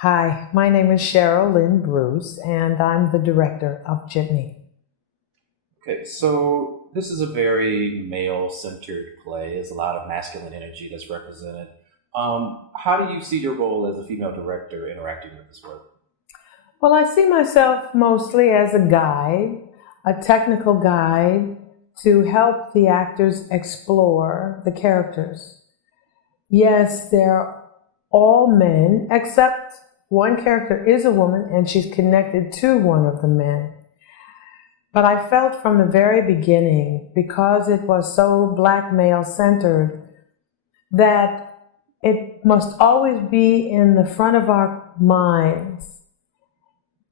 Hi, my name is Cheryl Lynn Bruce, and I'm the director of Jitney. Okay, so this is a very male-centered play. There's a lot of masculine energy that's represented. How do you see your role as a female director interacting with this work? Well, I see myself mostly as a guide, a technical guide to help the actors explore the characters. Yes, they're all men, except one character is a woman and she's connected to one of the men. But I felt from the very beginning, because it was so black male centered, that it must always be in the front of our minds,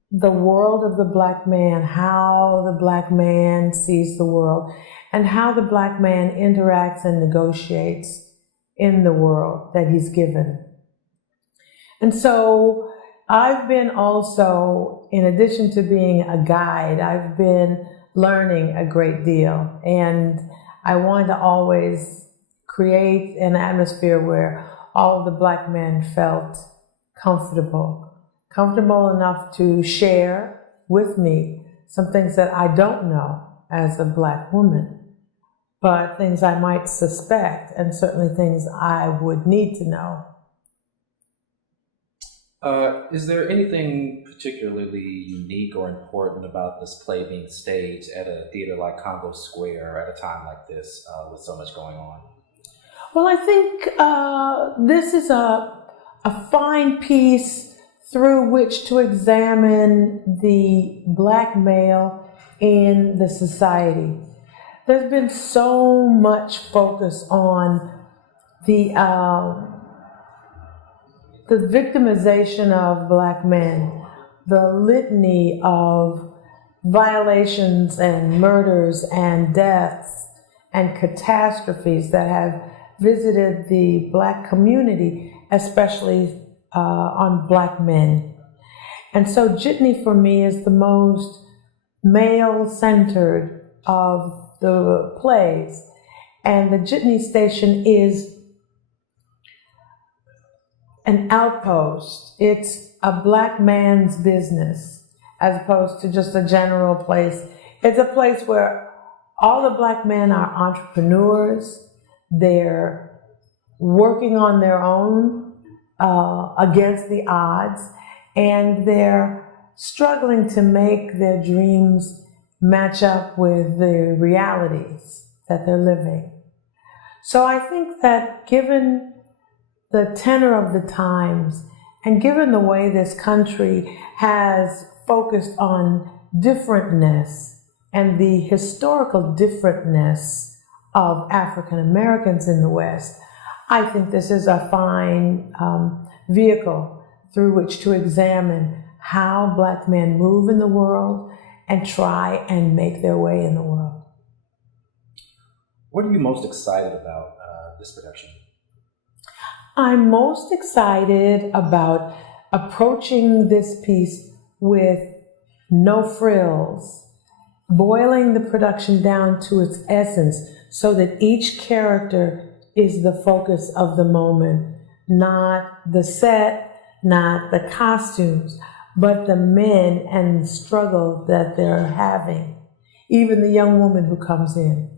the world of the black man, how the black man sees the world, and how the black man interacts and negotiates in the world that he's given. And so I've been also, in addition to being a guide, I've been learning a great deal. And I wanted to always create an atmosphere where all of the black men felt comfortable enough to share with me some things that I don't know as a black woman, but things I might suspect, and certainly things I would need to know. Is there anything particularly unique or important about this play being staged at a theater like Congo Square at a time like this with so much going on? Well, I think this is a fine piece through which to examine the black male in the society. There's been so much focus on the victimization of black men, the litany of violations and murders and deaths and catastrophes that have visited the black community, especially on black men. And so Jitney for me is the most male-centered of the plays. And the Jitney station is an outpost. It's a black man's business as opposed to just a general place. It's a place where all the black men are entrepreneurs. They're working on their own against the odds, and they're struggling to make their dreams match up with the realities that they're living. So I think that given the tenor of the times, and given the way this country has focused on differentness and the historical differentness of African Americans in the West, I think this is a fine vehicle through which to examine how black men move in the world and try and make their way in the world. What are you most excited about this production? I'm most excited about approaching this piece with no frills, boiling the production down to its essence so that each character is the focus of the moment, not the set, not the costumes, but the men and the struggle that they're having. Even the young woman who comes in.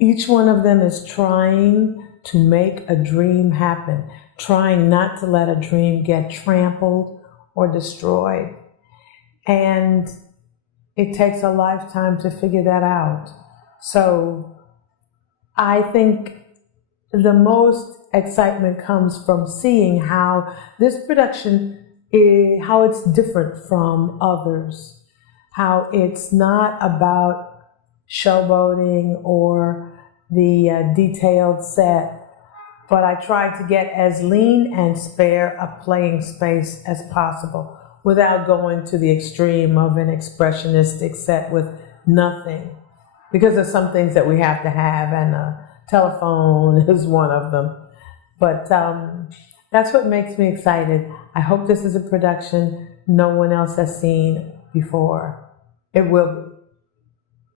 Each one of them is trying to make a dream happen, trying not to let a dream get trampled or destroyed. And it takes a lifetime to figure that out. So I think the most excitement comes from seeing how this production how it's different from others, how it's not about showboating or the detailed set, but I tried to get as lean and spare a playing space as possible without going to the extreme of an expressionistic set with nothing, because there's some things that we have to have, and a telephone is one of them. But that's what makes me excited. I hope this is a production no one else has seen before. It will be.